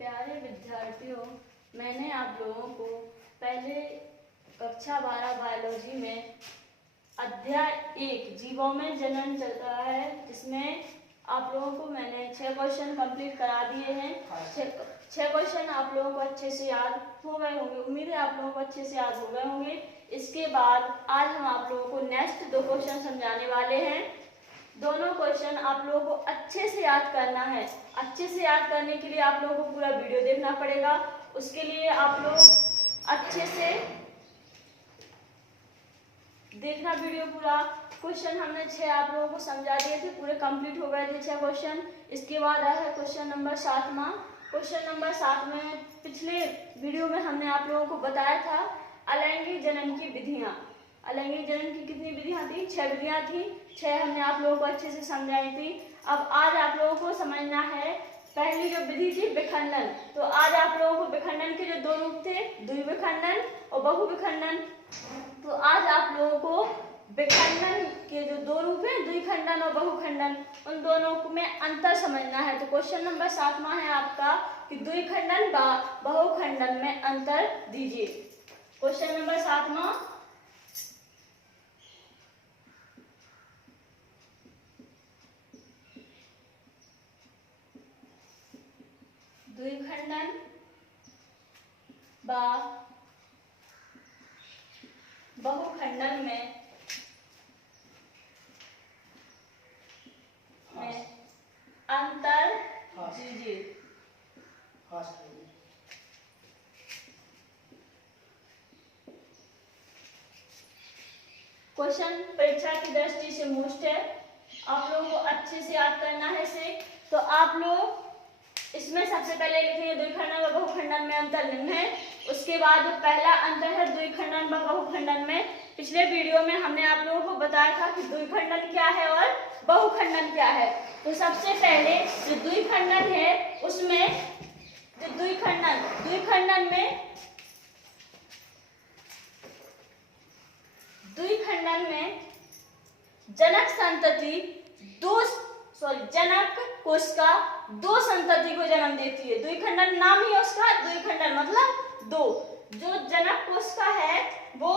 प्यारे विद्यार्थियों, मैंने आप लोगों को पहले कक्षा 12 बायोलॉजी में अध्याय 1 जीवों में जनन चल रहा है, जिसमें आप लोगों को मैंने 6 क्वेश्चन कंप्लीट करा दिए हैं। 6 क्वेश्चन आप लोगों को अच्छे से याद हो गए होंगे। उम्मीद है आप लोगों को अच्छे से याद हो गए होंगे। इसके बाद आज हम आप लोगों को नेक्स्ट 2 क्वेश्चन समझाने वाले हैं। दोनों क्वेश्चन आप लोगों को अच्छे से याद करना है। अच्छे से याद करने के लिए आप लोगों को पूरा वीडियो देखना पड़ेगा। उसके लिए आप लोग अच्छे से देखना वीडियो पूरा। क्वेश्चन हमने 6 आप लोगों को समझा दिए थे, पूरे कंप्लीट हो गए थे 6 क्वेश्चन। इसके बाद आया है क्वेश्चन नंबर 7वां। क्वेश्चन नंबर 7 में पिछले वीडियो में हमने आप लोगों को बताया था अलैंगिक जनन की विधियां। अलैंगिक जनन की कितनी विधियां थी? 6 विधियां थी। 6 हमने आप लोगों को अच्छे से समझाई थी। अब आज आप लोगों को समझना है पहली जो विधि थी विखंडन। तो आज आप लोगों को विखंडन के जो 2 रूप थे, द्विविखंडन और बहुविखंडन। तो आज आप लोगों को विखंडन के जो 2 रूप हैं, द्विखंडन और बहुखंडन, उन दोनों में अंतर समझना है। तो क्वेश्चन नंबर 7वां है आपका कि द्विखंडन व बहुखंडन में अंतर दीजिए। क्वेश्चन नंबर 7वां, द्विखंडन व बहुखंडन में अंतर दीजिए। क्वेश्चन परीक्षा की दृष्टि से मोस्ट है, आप लोगों को अच्छे से याद करना है इसे। तो आप लोग इसमें सबसे पहले लिखेंगे द्विखंडन व बहुखंडन में अंतर निम्न है। उसके बाद पहला अंतर है द्विखंडन व बहुखंडन में। पिछले वीडियो में हमने आप लोगों को बताया था कि द्विखंडन क्या है और बहुखंडन क्या है। तो सबसे पहले जो द्विखंडन है उसमें जो द्विखंडन में जनक कोशिका 2 संतति को जन्म देती है। द्विखंडन नाम ही है उसका, द्विखंडन मतलब 2। जो जनक कोशिका है वो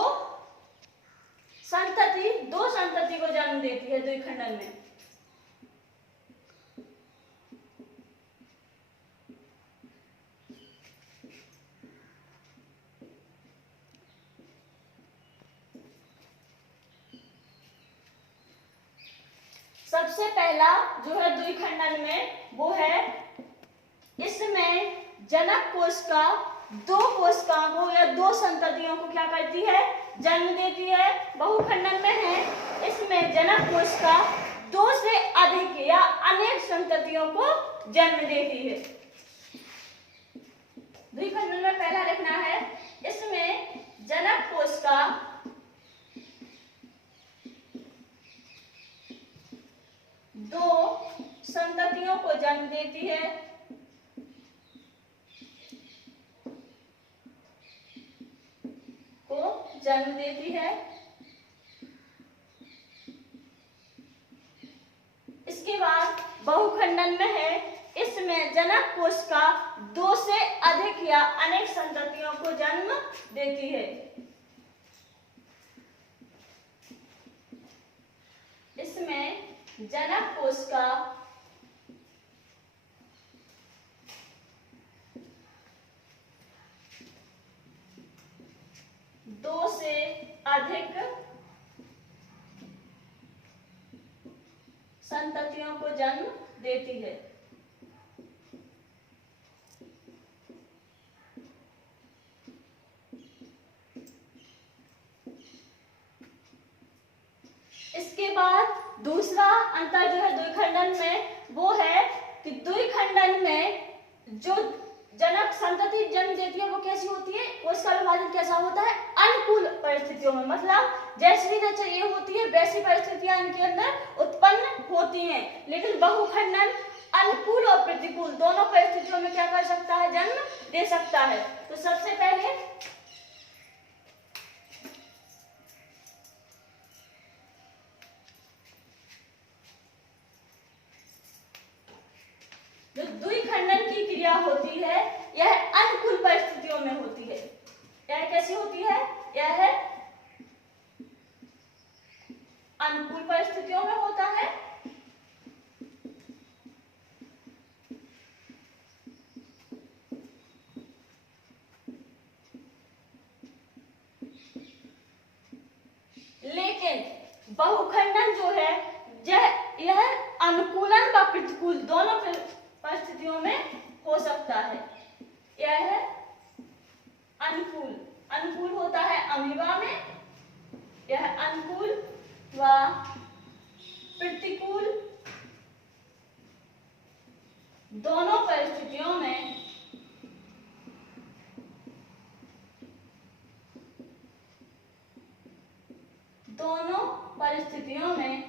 2 संतति को जन्म देती है द्विखंडन में। सबसे पहला जो है द्विखंडन में वो है, इसमें जनक कोशिका 2 कोशिकाओं को या 2 संततियों को क्या करती है? जन्म देती है। बहुखंडन में है, इसमें जनक कोशिका 2 से अधिक या अनेक संततियों को जन्म देती है। द्विखंडन में पहला लिखना है, इसमें जनक कोशिका 2 संततियों को जन्म देती है। इसके बाद बहुखंडन में है, इसमें जनक कोशिका 2 से अधिक या अनेक संततियों को जन्म देती है। इसमें जनक कोशिका 2 से अधिक संततियों को जन्म देती है। इसके बाद दूसरा अंतर जो है द्विखंडन में वो है कि द्विखंडन में जो जनक संतति जन्म देती है वो कैसी होती है? कोशिका विभाजन कैसा होता है? अनुकूल परिस्थितियों में, मतलब जैसी नेचर ये होती है वैसी परिस्थितियां इनके अंदर उत्पन्न होती हैं। लेकिन बहुखंडन अनुकूल और प्रतिकूल दोनों परिस्थितियों में क्या कर सकता है? जन्म दे सकता है। तो सबसे पहले जो द्विखंडन की क्रिया होती है यह अनुकूल परिस्थितियों में होती है। यह कैसी होती है? यह अनुकूल परिस्थितियों में होता है। लेकिन बहुखंडन जो है यह अनुकूलन व प्रतिकूल दोनों परिस्थितियों में हो सकता है। यह अनुकूल होता है अमीबा में, यह अनुकूल व प्रतिकूल दोनों परिस्थितियों में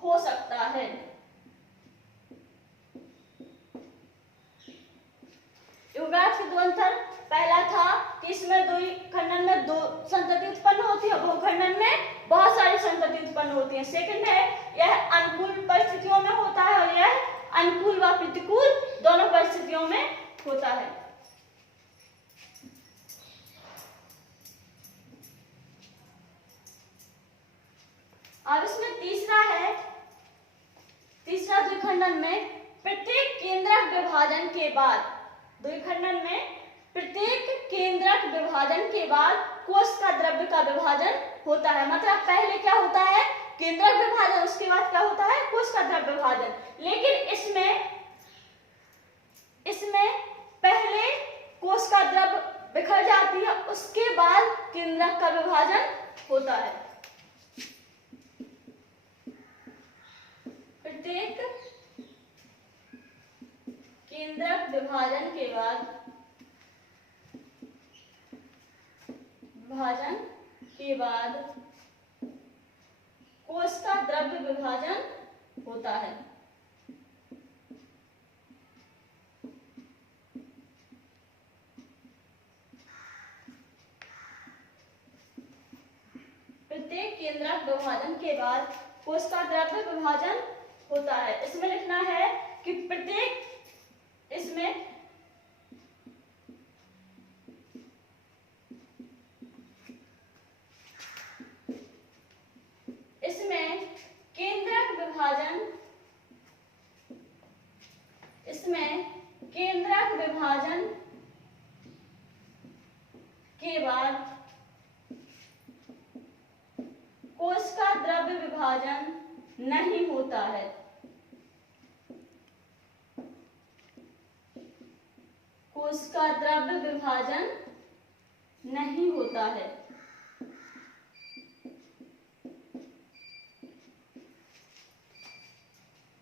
हो सकता है। युगार्थ के द्वंद्व पहला था कि इसमें द्विखंडन में दो संतति उत्पन्न होती है, बहुखंडन में बहुत सारी संतति उत्पन्न होती है। सेकंड है यह अनुकूल परिस्थितियों में होता है और यह अनुकूल व प्रतिकूल दोनों परिस्थितियों में होता है। अब इसमें तीसरा द्विखंडन में प्रत्येक केंद्रक विभाजन के बाद, द्विखंडन में प्रत्येक केंद्रक विभाजन के बाद कोश का द्रव्य का विभाजन होता है। मतलब पहले क्या होता है? केंद्रक विभाजन, उसके बाद क्या होता है? कोश का द्रव्य विभाजन। लेकिन इसमें पहले कोश का द्रव्य बिखर जाती है, उसके बाद केंद्रक का विभाजन होता है। प्रत्येक केंद्रक विभाजन के बाद कोश का द्रव्य विभाजन होता है। प्रत्येक केंद्रक विभाजन के बाद कोश का द्रव्य विभाजन होता है। इसमें लिखना है कि प्रत्येक इसमें केंद्रक विभाजन के बाद कोश का द्रव्य विभाजन नहीं होता है। कोश का द्रव्य विभाजन नहीं होता है।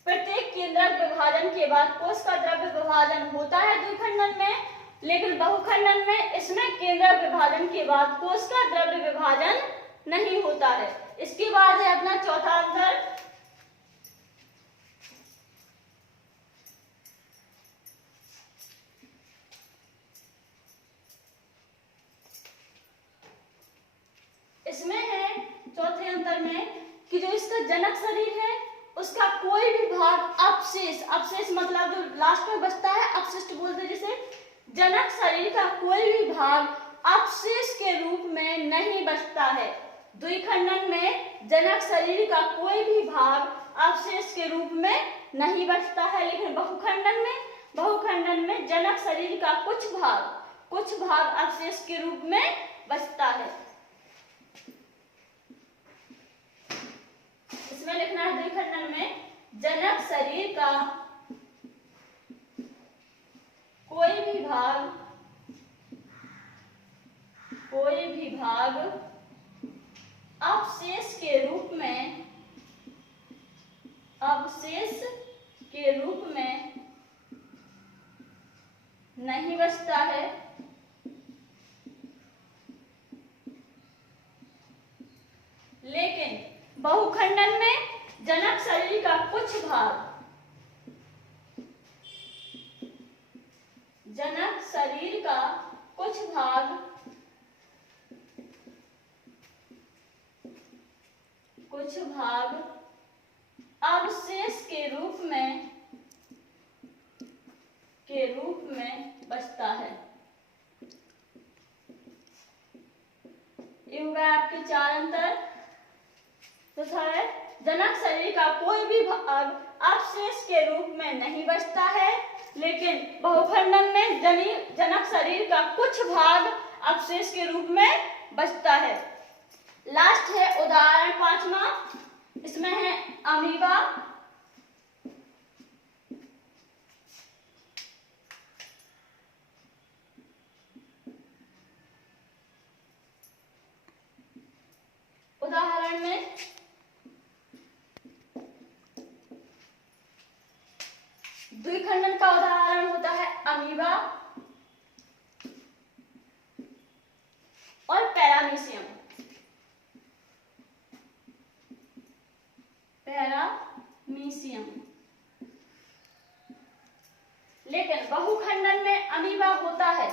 प्रत्येक केंद्रक विभाजन के बाद कोश का द्रव्य विभाजन होता है द्विखंडन में, लेकिन बहुखंडन में इसमें केंद्रक विभाजन के बाद कोश का द्रव्य विभाजन नहीं होता है। इसके बाद है अपना चौथा अंतर। इसमें है चौथे अंतर में कि जो इसका जनक शरीर है उसका कोई भी भाग अपशेष मतलब जो लास्ट में बचता है अपशिष्ट बोलते हैं जिसे, जनक शरीर का कोई भी भाग अपशेष के रूप में नहीं बचता है। द्विखंडन में जनक शरीर का कोई भी भाग अपशेष के रूप में नहीं बचता है, लेकिन बहुखंडन में जनक शरीर का कुछ भाग अपशेष के रूप में बचता है। इसमें लिखना है द्विखंडन में जनक शरीर का कोई भी भाग अपशेष के रूप में नहीं बचता है, लेकिन बहुखंडन में जनक शरीर का कुछ भाग अवशेष के रूप में के रूप में बचता है। ये होगा आपके 4 अंतर। तो है जनक शरीर का कोई भी भाग अवशेष के रूप में नहीं बचता है, लेकिन बहुखंडन में जनक शरीर का कुछ भाग अवशेष के रूप में बचता है। लास्ट है उदाहरण 5वां, इसमें है अमीबा। उदाहरण में द्विखंडन का उदाहरण होता है अमीबा और पैरामीशियम। लेकिन बहुखंडन में अमीबा होता है।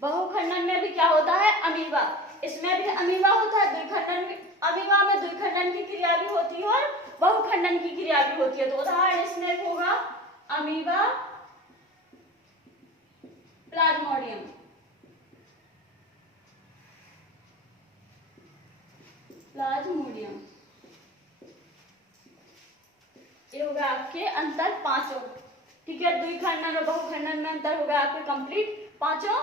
बहुखंडन में भी क्या होता है? अमीबा। इसमें भी अमीबा होता है। द्विखंडन में अमीबा में द्विखंडन की क्रिया भी होती है और बहुखंडन की क्रिया भी होती है। तो उदाहरण इसमें होगा अमीबा प्लाज्मोडियम। ये होगा आपके अंतर पांचों। ठीक है, द्विखंडन और बहुखंडन में अंतर होगा आपके कंप्लीट पांचों।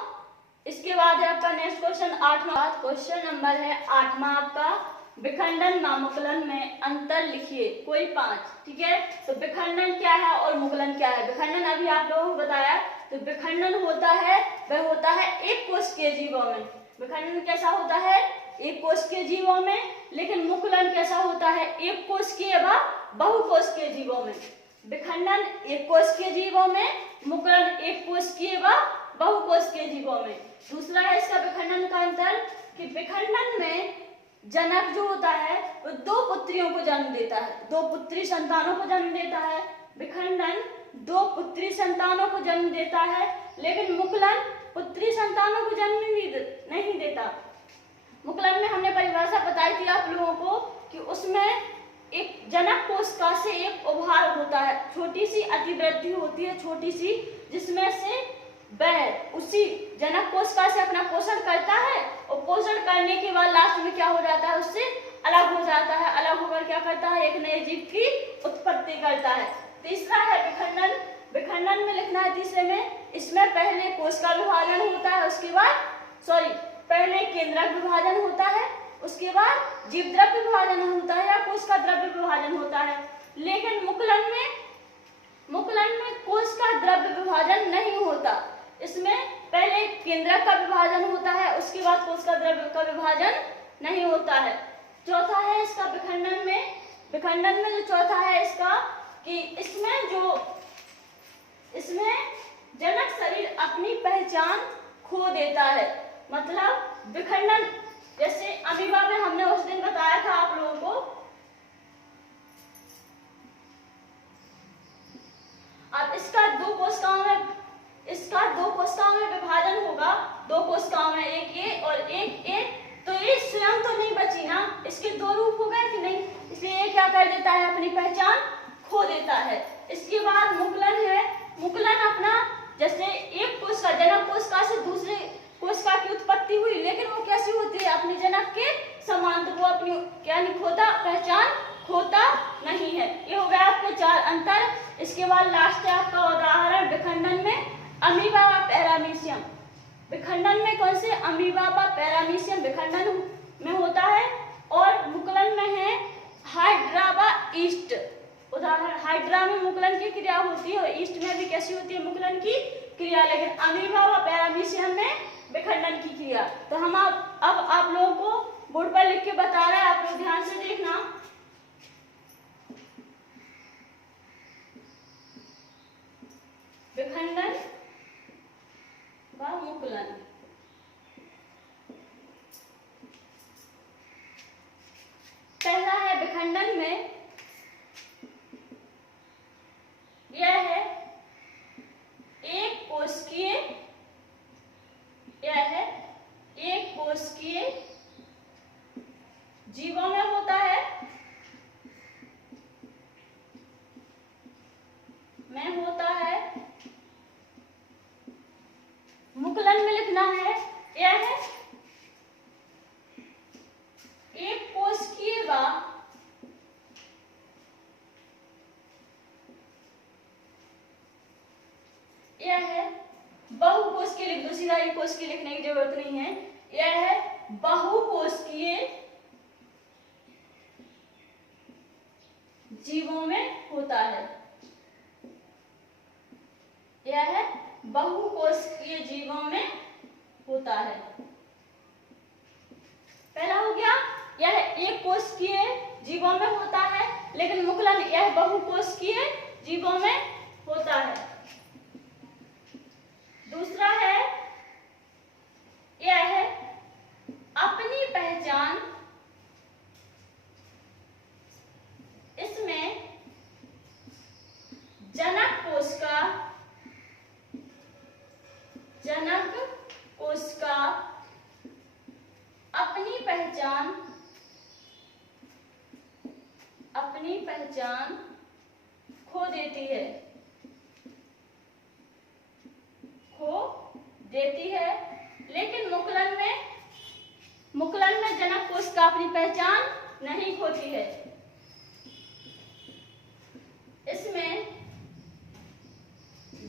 इसके बाद है आपका नेक्स्ट क्वेश्चन 8वां। क्वेश्चन नंबर है 8वां आपका, विखंडन व मुकुलन में अंतर लिखिए, कोई 5। ठीक है, तो विखंडन क्या है और मुकुलन क्या है? विखंडन अभी आप लोगों को बताया। तो विखंडन होता है, वह होता है एक कोश के जीवों में। विखंडन कैसा होता है? एक कोश के जीवों में। लेकिन मुकुलन कैसा होता है? एक कोश के व बहुकोश के जीवों में। विखंडन एक कोश के जीवों में, मुकुलन एक कोश के व बहुकोश के जीवों में। दूसरा है इसका विखंडन का अंतर कि विखंडन में जनक जो होता है वो 2 पुत्रियों को जन्म देता है, 2 पुत्री संतानों को जन्म देता है। विखंडन 2 पुत्री संतानों को जन्म देता है, लेकिन मुकुलन पुत्री संतानों को जन्म नहीं देता। मुकुलन में हमने परिभाषा बताई थी आप लोगों को कि उसमें एक जनक कोशिका से एक उभार होता है, छोटी सी अतिवृद्धि होती है, छोटी सी, जिसमें से वह उसी जनक कोशिका से अपना पोषण करता है और पोषण करने के बाद लास्ट में क्या हो जाता है? उससे अलग हो जाता है। अलग होकर क्या करता है? एक नए जीव की उत्पत्ति करता है। तीसरा है विखंडन। विखंडन में लिखना है तीसरे में, इसमें पहले कोशिका विभाजन होता है, उसके बाद पहले केंद्रक विभाजन होता है, उसके बाद जीव द्रव्य विभाजन होता है या कोशिका द्रव्य विभाजन होता है। लेकिन मुकुलन में कोशिका द्रव्य विभाजन नहीं होता। इसमें पहले केंद्रक का विभाजन होता है, उसके बाद कोशिका द्रव्य का विभाजन नहीं होता है। चौथा है इसका विखंडन में जो चौथा है इसका कि इसमें जनक शरीर अपनी पहचान खो देता है। मतलब विखंडन जैसे अमीबा में हमने उस दिन बताया था आप लोगों को, अब इसका 2 कोशिकाओं में विभाजन होगा, 2 कोशिकाओं में, एक ये और एक ये। तो ये स्वयं तो नहीं बची ना, इसके 2 रूप हो गए कि नहीं, इसलिए ये क्या कर देता है? अपनी पहचान खो देता है। इसके बाद मुकुलन है। मुकुलन अपना जैसे एक कोशिका जनक कोशिका से दूसरे कोशिका की उत्पत्ति हुई, लेकिन वो कैसी होती है? अपनी जनक के समान। तो वो अपनी क्या नहीं खोता? पहचान खोता नहीं है। ये हो गया आपके 4 अंतर। इसके बाद लास्ट है आपका उदाहरण विखंडन में अमीबा व पैरामीशियम। विखंडन में कौन से? अमीबा व पैरामीशियम विखंडन में होता है और मुकुलन में है हाइड्रा व ईस्ट। उदाहरण, हाइड्रा में मुकुलन की क्रिया होती है और ईस्ट में भी कैसी होती है? मुकुलन की क्रिया। लेकिन अमीबा व पैरामीशियम में विखंडन की क्रिया। तो हम अब आप लोगों को बोर्ड पर लिख के बता रहे हैं, आप लोग ध्यान से देखना। विखंडन व मुकुलन। पहला है विखंडन में, यह है एक कोशिकीय जीवों में होता है। यह है बहुकोशिकीय, लिख दो सीधा, एक कोशिकीय लिखने की जरूरत नहीं है। यह है बहुकोशिकीय जीवों में होता है। यह है बहुकोशिकीय जीवों में होता है। पहला हो गया, यह एक कोशिकीय जीवों में होता है, लेकिन मुकुलन यह बहुकोशिकीय जीवों में होता है। दूसरा है, यह है अपनी पहचान, इसमें जनक कोशिका अपनी पहचान खो देती है, लेकिन मुकुलन में जनक कोशिका अपनी पहचान नहीं खोती है। इसमें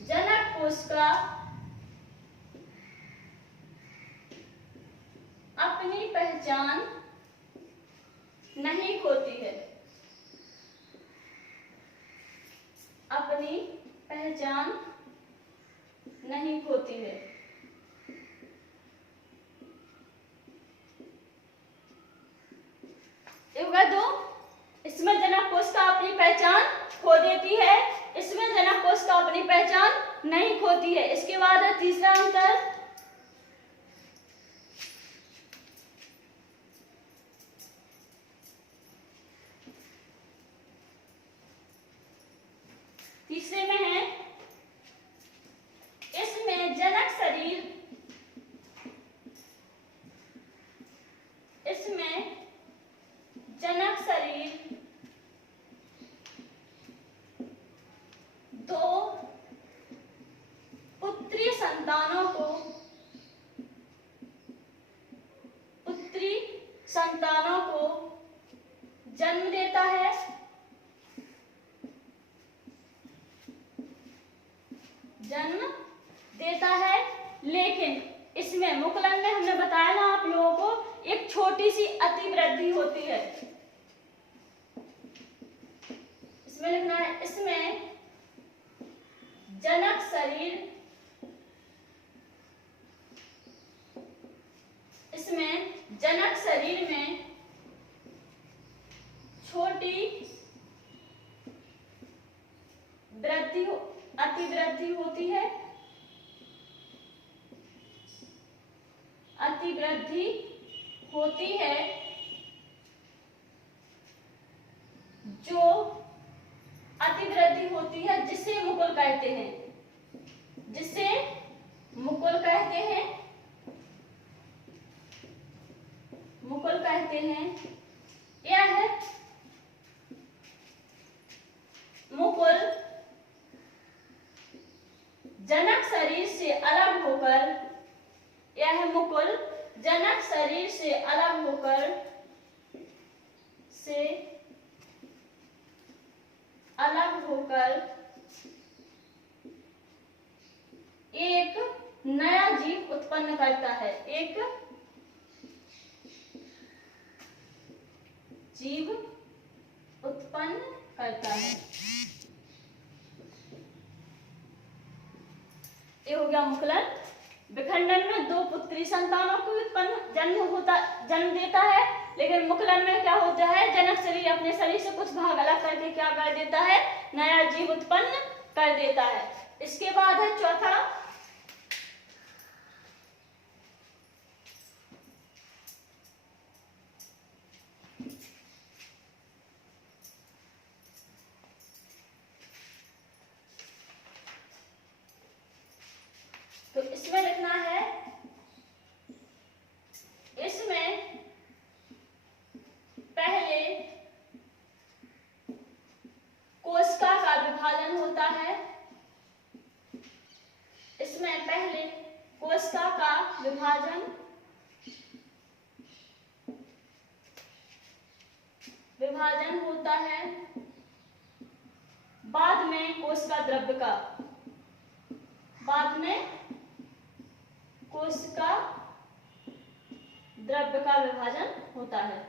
जनक कोशिका अपनी पहचान नहीं खोती है, अपनी पहचान नहीं खोती है। दो, इसमें जनक कोशिका अपनी पहचान खो देती है, इसमें जनक कोशिका अपनी पहचान नहीं खोती है। इसके बाद है तीसरा अंतर, तीसरे में है, इसमें जनक शरीर दो पुत्री संतानों को जन्म देता है, लेकिन इसमें मुकुलन में हमने बताया ना आप लोगों को, एक छोटी सी अतिवृद्धि होती है। इसमें लिखना है, इसमें जनक शरीर में छोटी अतिवृद्धि होती है, जो अतिवृद्धि होती है जिसे मुकुल कहते हैं। यह है मुकुल जनक शरीर से अलग होकर एक नया जीव उत्पन्न करता है, ये हो गया मुकुलन। विखंडन में दो पुत्री संतानों को जन्म देता है, लेकिन मुकुलन में क्या होता है, जनक शरीर अपने शरीर से कुछ भाग अलग करके क्या कर देता है, नया जीव उत्पन्न कर देता है। इसके बाद है चौथा, तो इसमें लिखना है, इसमें पहले कोशिका का विभाजन होता है, इसमें पहले कोशिका का विभाजन होता है, बाद में कोशिका द्रव्य का बाद में कोशिका द्रव्य का विभाजन होता है।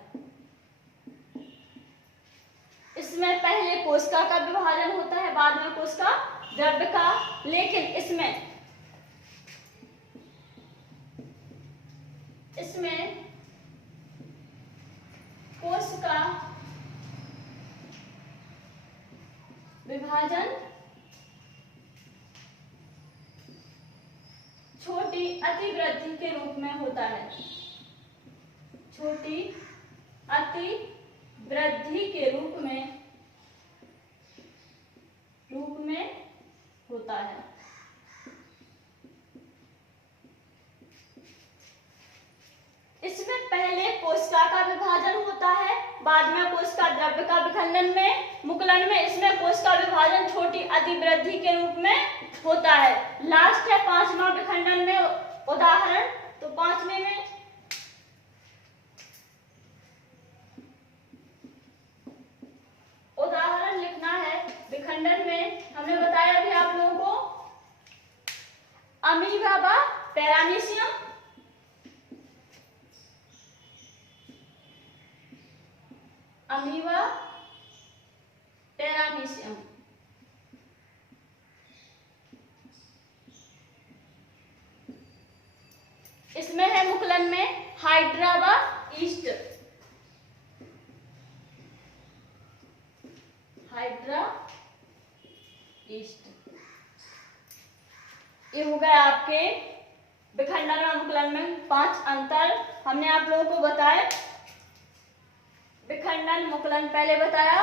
इसमें पहले कोशिका का विभाजन होता है, बाद में कोशिका द्रव्य का, लेकिन इसमें कोशिका विभाजन छोटी अतिवृद्धि के रूप में होता है। छोटी अतिवृद्धि के रूप में होता है। इसमें पहले कोशिका का विभाजन होता है, बाद में कोशिका द्रव्य का विखंडन में, मुकुलन में इसमें कोशिका विभाजन छोटी अतिवृद्धि के रूप में होता है। लास्ट है 5वां विखंडन में उदाहरण, तो 5वें में उदाहरण लिखना है। विखंडन में हमने बताया अभी आप लोगों को अमीबा व पैरामीशियम, अमीबा पैरामीशियम, इसमें है मुकुलन में हाइड्रा व ईस्ट, हाइड्रा ईस्ट। ये हो गया आपके विखंडन और मुकुलन में 5 अंतर हमने आप लोगों को बताए। विखंडन मुकुलन पहले बताया,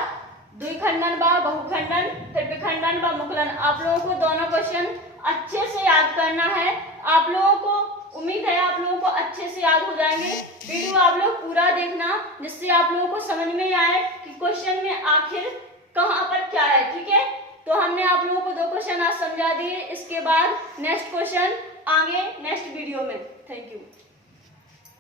द्विखंडन व बहुखंडन, फिर विखंडन व मुकुलन। आप लोगों को दोनों क्वेश्चन अच्छे से याद करना है। आप लोगों को उम्मीद है आप लोगों को अच्छे से याद हो जाएंगे। वीडियो आप लोग पूरा देखना, जिससे आप लोगों को समझ में आए कि क्वेश्चन में आखिर कहाँ पर क्या है। ठीक है, तो हमने आप लोगों को 2 क्वेश्चन आज समझा दिए। इसके बाद नेक्स्ट क्वेश्चन आगे नेक्स्ट वीडियो में। Thank you.